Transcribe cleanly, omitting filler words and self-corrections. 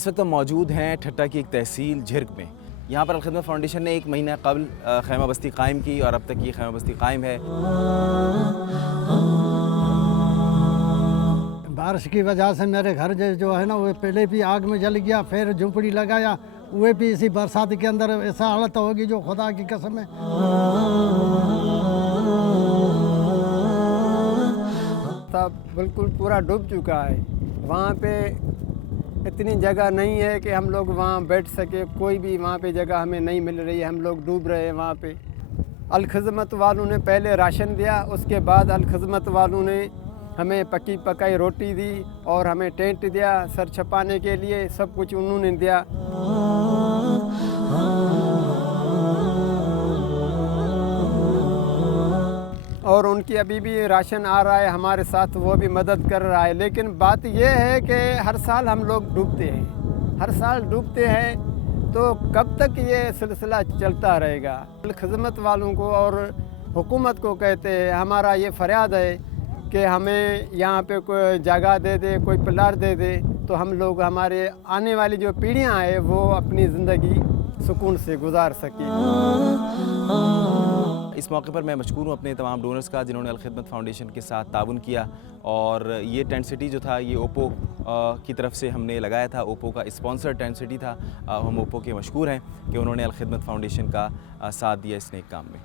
इस वक्त हम मौजूद हैं ठट्टा की एक तहसील झिरक में। यहाँ पर अल-खिदमत फाउंडेशन ने 1 महीना कबल खैमा बस्ती कायम की और अब तक ये खैमा बस्ती कायम है। बारिश की वजह से मेरे घर जो है ना वो पहले भी आग में जल गया, फिर झुंपड़ी लगाया, वो भी इसी बरसात के अंदर ऐसा हालत होगी जो खुदा की कसम है। सब बिल्कुल पूरा डूब चुका है। वहाँ पे इतनी जगह नहीं है कि हम लोग वहाँ बैठ सके, कोई भी वहाँ पे जगह हमें नहीं मिल रही है, हम लोग डूब रहे हैं वहाँ पे। अल-खिदमत वालों ने पहले राशन दिया, उसके बाद अल-खिदमत वालों ने हमें पकी पकाई रोटी दी और हमें टेंट दिया सर छपाने के लिए, सब कुछ उन्होंने दिया। और उनकी अभी भी राशन आ रहा है हमारे साथ, वो भी मदद कर रहा है। लेकिन बात यह है कि हर साल हम लोग डूबते हैं, हर साल डूबते हैं, तो कब तक ये सिलसिला चलता रहेगा। खिदमत वालों को और हुकूमत को कहते हैं, हमारा ये फरियाद है कि हमें यहाँ पे कोई जगह दे दे, कोई प्लाट दे दे, तो हम लोग हमारे आने वाली जो पीढ़ियाँ हैं वो अपनी ज़िंदगी सुकून से गुजार सकें। इस मौके पर मैं मशकूर हूँ अपने तमाम डोनर्स का जिन्होंने अल-खिदमत फाउंडेशन के साथ ताउन किया। और ये टेंट सिटी जो था ये ओप्पो की तरफ से हमने लगाया था, ओप्पो का स्पॉन्सर टेंट सिटी था। हम ओप्पो के मशकूर हैं कि उन्होंने अल-खिदमत फाउंडेशन का साथ दिया इस नेक काम में।